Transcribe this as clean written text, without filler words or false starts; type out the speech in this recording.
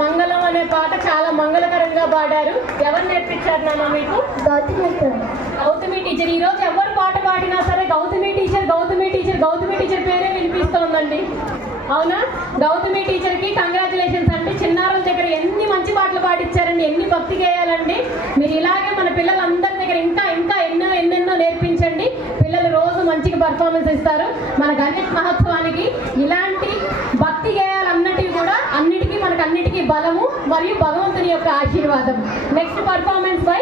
మంగళం అనే పాట చాలా మంగళకరంగా పాడారు. ఎవరు నేర్పించారు నాన్న మీకు? గౌతమి టీచర్. ఈరోజు ఎవరు పాట పాడినా సరే Gautami teacher Gautami teacher Gautami teacher పేరే వినిపిస్తోందండి. అవునా? గౌతమి టీచర్కి కంగ్రాచులేషన్స్ అండి. చిన్నారుల దగ్గర ఎన్ని మంచి పాటలు పాడించారండి, ఎన్ని భక్తి గేయాలండి. మీరు ఇలాగే మన పిల్లలందరి దగ్గర ఇంకా ఇంకా ఎన్నెన్నో నేర్పించండి. పిల్లలు రోజు మంచిగా పర్ఫార్మెన్స్ ఇస్తారు. మన గణేష్ మహోత్సవానికి ఇలాంటి భక్తి గేయాలన్నిటివి కూడా అన్నిటికీ బలము మరియు భగవంతుని యొక్క ఆశీర్వాదం. Next performance by